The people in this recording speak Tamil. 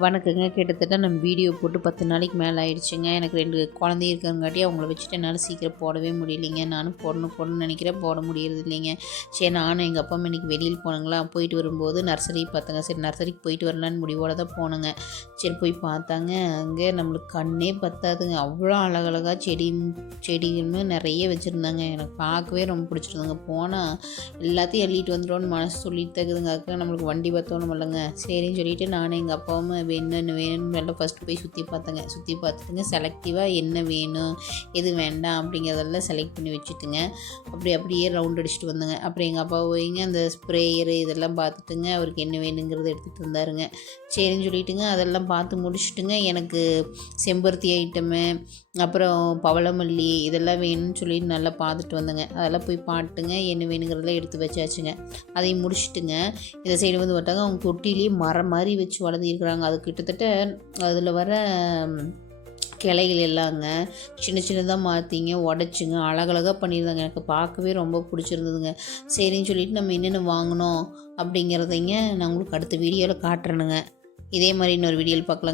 வணக்கங்க. கிட்டத்தட்ட நம்ம வீடியோ போட்டு 10 நாளைக்கு மேலே ஆயிடுச்சுங்க. எனக்கு 2 குழந்தை இருக்கிறங்காட்டி அவங்கள வச்சுட்டு என்னால் சீக்கிரம் போடவே முடியலைங்க. நானும் போடணும்னு நினைக்கிறேன், போட முடியறது இல்லைங்க. சரி, நானும் எங்கள் அப்பா அம்மா இன்றைக்கி வெளியில் போனாங்களா, போயிட்டு வரும்போது நர்சரி பார்த்தேங்க. சரி, நர்சரிக்கு போயிட்டு வரலான்னு முடிவோடு தான் போனேங்க. சரி, போய் பார்த்தாங்க. அங்கே நம்மளுக்கு கண்ணே பத்தாதுங்க. அவ்வளோ அழகழகாக செடிகளுமே நிறைய வச்சுருந்தாங்க. எனக்கு பார்க்கவே ரொம்ப பிடிச்சிருந்தாங்க. போனால் எல்லாத்தையும் அள்ளிட்டு வந்துடும்னு மனசு சொல்லிட்டு தகுதுங்க. அதுக்காக நம்மளுக்கு வண்டி பற்றணும் இல்லைங்க. சரின்னு சொல்லிவிட்டு நானும் எங்கள் அப்பாவும் என்னென்ன வேணும்னு எல்லாம் ஃபஸ்ட்டு போய் சுற்றி பார்த்தேங்க. சுற்றி பார்த்துட்டுங்க செலக்டிவாக என்ன வேணும் எது வேண்டாம் அப்படிங்கிறதெல்லாம் செலக்ட் பண்ணி வச்சுட்டுங்க அப்படியே ரவுண்ட் அடிச்சுட்டு வந்தேங்க. அப்புறம் எங்கள் அப்பா போய்ங்க அந்த ஸ்ப்ரேயரு இதெல்லாம் பார்த்துட்டுங்க அவருக்கு என்ன வேணுங்கிறத எடுத்துகிட்டு இருந்தாருங்க. சரின்னு சொல்லிட்டுங்க அதெல்லாம் பார்த்து முடிச்சுட்டுங்க எனக்கு செம்பருத்தி ஐட்டமு அப்புறம் பவளமல்லி இதெல்லாம் வேணும்னு சொல்லி நல்லா பார்த்துட்டு வந்தேங்க. அதெல்லாம் போய் பாட்டுங்க என்ன வேணுங்கிறதெல்லாம் எடுத்து வச்சாச்சுங்க. அதையும் முடிச்சுட்டுங்க இந்த சைடு வந்து பார்த்தாங்க அவங்க தொட்டிலேயே மரம் மாதிரி வச்சு வளர்ந்துருக்குறாங்க. அது கிட்டத்தட்ட அதில் வர கிளைகள் எல்லாங்க சின்னதாக மாற்றிங்க உடச்சிங்க அழகழகாக பண்ணியிருந்தாங்க. எனக்கு பார்க்கவே ரொம்ப பிடிச்சிருந்ததுங்க. சரின்னு சொல்லிட்டு நம்ம என்னென்ன வாங்கினோம் அப்படிங்கிறதைங்க நான் உங்களுக்கு அடுத்த வீடியோவில் காட்டுறேனுங்க. இதே மாதிரி இன்னொரு வீடியோவில் பார்க்கலாங்க.